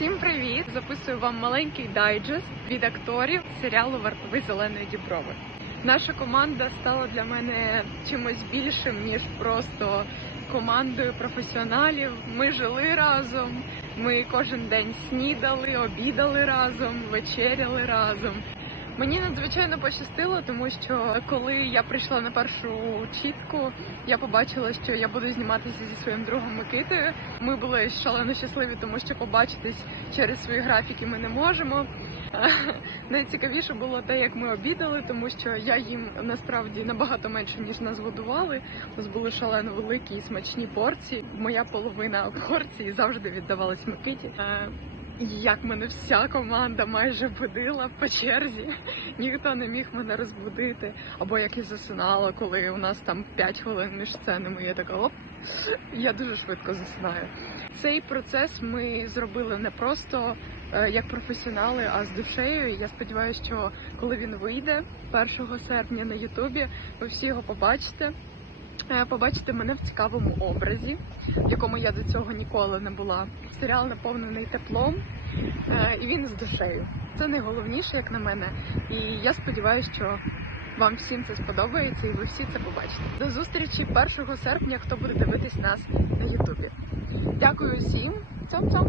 Всім привіт! Записую вам маленький дайджест від акторів серіалу Вартовий зеленої діброви. Наша команда стала для мене чимось більшим ніж просто командою професіоналів. Ми жили разом. Ми кожен день снідали, обідали разом, вечеряли разом. Мені надзвичайно пощастило, тому що коли я прийшла на першу чітку, я побачила, що я буду зніматися зі своїм другом Микитою. Ми були шалено щасливі, тому що побачитись через свої графіки ми не можемо. Найцікавіше було те, як ми обідали, тому що я їм насправді набагато менше ніж нас годували. У нас були шалено великі і смачні порції. Моя половина порції завжди віддавалась Микиті. Як мене вся команда майже будила по черзі, ніхто не міг мене розбудити. Або як я засинала, коли у нас там 5 хвилин між сценами, я така оп, я дуже швидко засинаю. Цей процес ми зробили не просто е, як професіонали, а з душею. Я сподіваюся, що коли він вийде 1 серпня на Ютубі, ви всі його побачите. Е, Побачите мене в цікавому образі, в якому я до цього ніколи не була. Серіал наповнений теплом, е, і він з душею. Це найголовніше, як на мене. І я сподіваюся, що вам всім це сподобається, і ви всі це побачите. До зустрічі 1 серпня, хто буде дивитись нас на Ютубі. Дякую всім. Цьом-цьом!